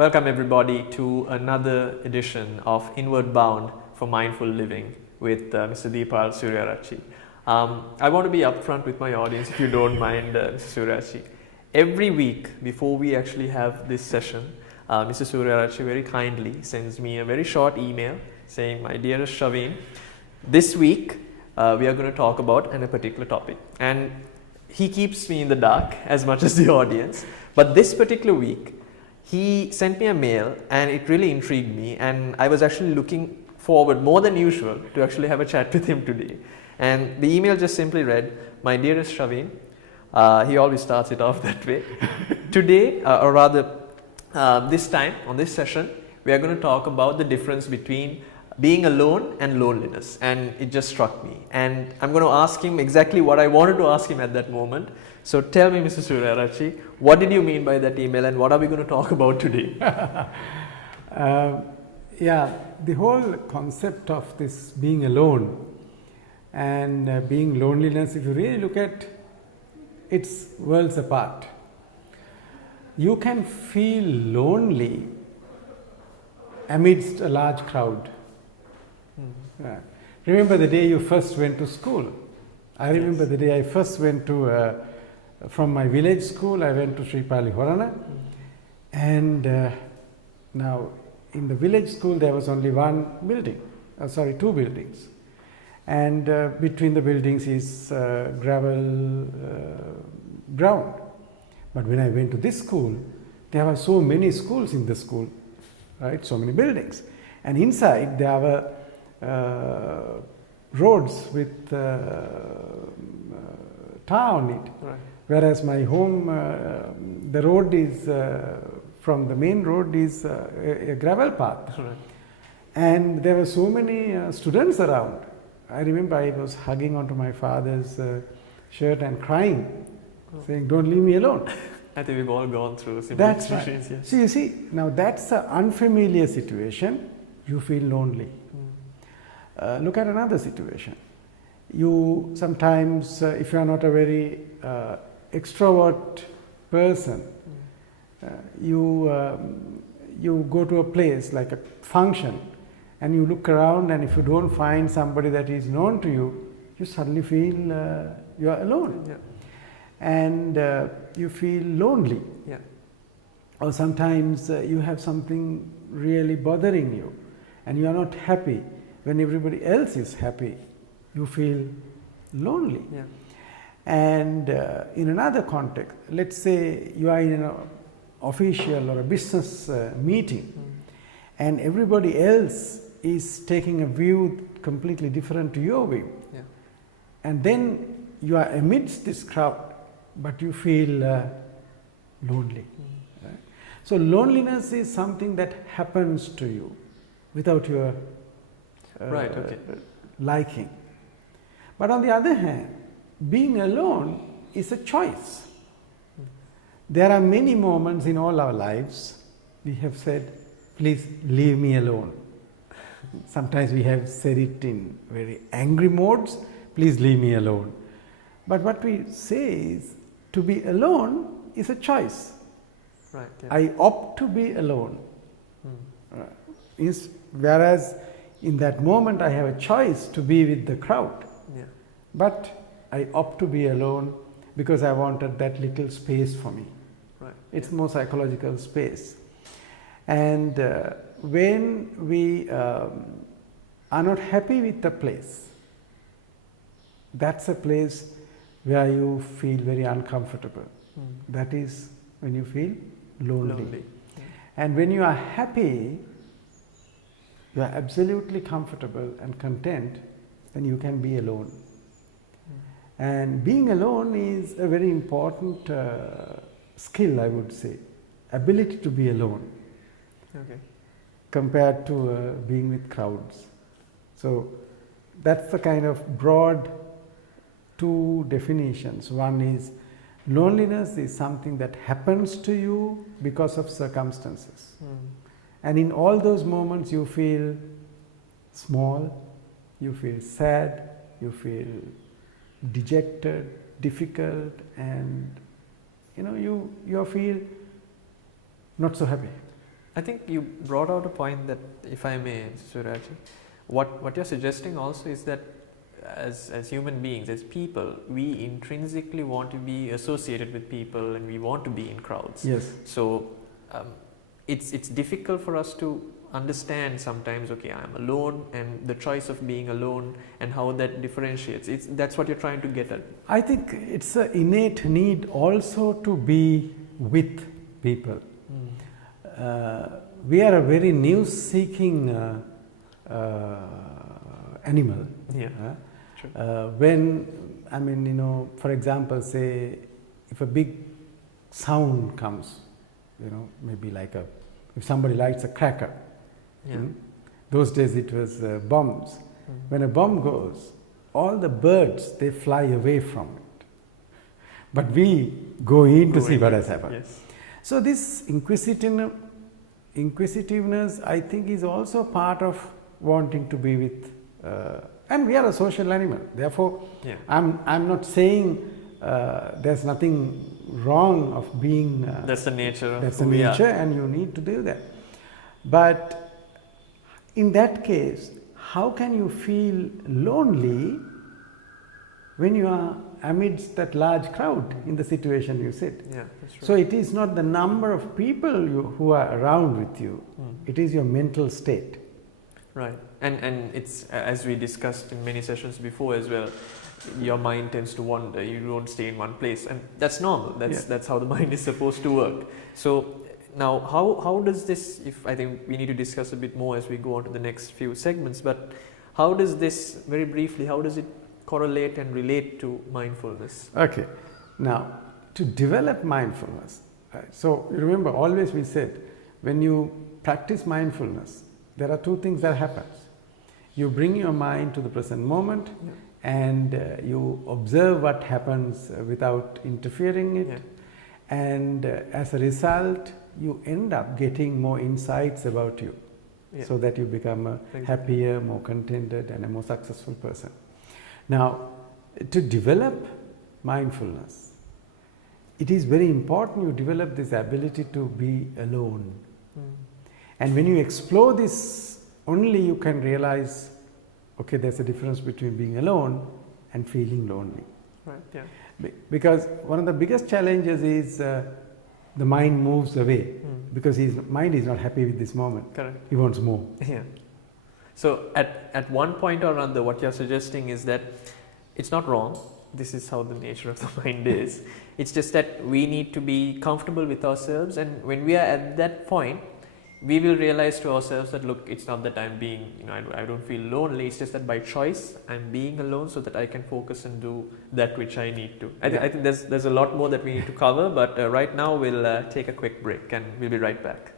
Welcome everybody to another edition of Inward Bound for Mindful Living with Mr. Deepal Suryarachi. I want to be upfront with my audience, if you don't mind, Mr. Suryarachi. Every week before we actually have this session, Mr. Suryarachi very kindly sends me a very short email saying, "My dearest Shaveen, this week we are going to talk about a particular topic." And he keeps me in the dark as much as the audience. But this particular week, he sent me a mail and it really intrigued me, and I was actually looking forward more than usual to actually have a chat with him today. And the email just simply read, "My dearest Shaveen," he always starts it off that way. Today, or rather this time on this session, we are going to talk about the difference between being alone and loneliness. And it just struck me. And I'm going to ask him exactly what I wanted to ask him at that moment. So tell me, Mr. Suryarachi, what did you mean by that email and what are we going to talk about today? The whole concept of this being alone and being loneliness, if you really look at, it's worlds apart. You can feel lonely amidst a large crowd. Remember the day you first went to school. I remember the day I first went to, from my village school, I went to Sri Pali Horana. And now in the village school there was only two buildings. And between the buildings is gravel ground. But when I went to this school, there were so many schools in the school, right? So many buildings. And inside there were roads with tar on it. Right. Whereas my home, the road is, from the main road is a gravel path. Right. And there were so many students around. I remember I was hugging onto my father's shirt and crying, saying, "Don't leave me alone." I think we've all gone through similar situations. Right. Yes. So you see, now that's an unfamiliar situation, you feel lonely. Look at another situation. You sometimes, if you are not a very extrovert person, you go to a place like a function and you look around, and if you don't find somebody that is known to you, you suddenly feel you are alone. Yeah. And you feel lonely. Yeah. Or sometimes you have something really bothering you and you are not happy. When everybody else is happy, you feel lonely. Yeah. And in another context, let's say you are in an official or a business meeting, and everybody else is taking a view completely different to your view. Yeah. And then you are amidst this crowd, but you feel lonely. Right? So loneliness is something that happens to you without your liking. But on the other hand, being alone is a choice. There are many moments in all our lives we have said, "Please leave me alone." Sometimes we have said it in very angry modes, "Please leave me alone." But what we say is, to be alone is a choice. Right. Yeah. I opt to be alone. Whereas in that moment I have a choice to be with the crowd. Yeah. But I opt to be alone because I wanted that little space for me. Right. It's more psychological space. And when we are not happy with the place, that's a place where you feel very uncomfortable. That is when you feel lonely. Yeah. And when you are happy, you are absolutely comfortable and content, then you can be alone. And being alone is a very important skill, I would say. Ability to be alone. Okay. Compared to being with crowds. So that's the kind of broad two definitions. One is loneliness is something that happens to you because of circumstances. And in all those moments you feel small, you feel sad, you feel dejected, difficult, and you feel not so happy. I think you brought out a point that, if I may, Suryaji, what you're suggesting also is that as human beings, as people, we intrinsically want to be associated with people and we want to be in crowds. Yes. So it's difficult for us to understand sometimes, okay, I'm alone, and the choice of being alone and how that differentiates. That's what you're trying to get at. I think it's an innate need also to be with people. We are a very news-seeking animal. Yeah. When, I mean, you know, for example, say if a big sound comes, you know, maybe like if somebody lights a cracker. Yeah. Those days it was bombs. When a bomb goes, all the birds, they fly away from it. But we go in to see what has happened. Yes. So this inquisitiveness, I think, is also part of wanting to be with, and we are a social animal. Therefore, Yeah. I'm not saying there's nothing wrong of being. That's the nature of That's who the we are. nature, and you need to do that. But in that case, how can you feel lonely when you are amidst that large crowd in the situation you sit? Yeah, that's right. So it is not the number of people who are around with you, it is your mental state. Right. And it's, as we discussed in many sessions before as well, your mind tends to wander. You don't stay in one place, and that's normal. That's how the mind is supposed to work. So now, how does this, if I think we need to discuss a bit more as we go on to the next few segments, but how does this, very briefly, how does it correlate and relate to mindfulness? Okay. Now, to develop mindfulness, so remember, always we said, when you practice mindfulness, there are two things that happens. You bring your mind to the present moment, and you observe what happens without interfering it, and as a result, you end up getting more insights about you, so that you become a happier, more contented, and a more successful person. Now, to develop mindfulness, it is very important you develop this ability to be alone. And when you explore this, only you can realize, okay, there's a difference between being alone and feeling lonely. Right, yeah. Because one of the biggest challenges is the mind moves away, because his mind is not happy with this moment. Correct. He wants more. Yeah. So at one point or another, what you're suggesting is that it's not wrong. This is how the nature of the mind is. It's just that we need to be comfortable with ourselves, and when we are at that point, we will realize to ourselves that, look, it's not that I'm being, I don't feel lonely. It's just that by choice I'm being alone so that I can focus and do that which I need to. I think there's a lot more that we need to cover, but right now we'll take a quick break and we'll be right back.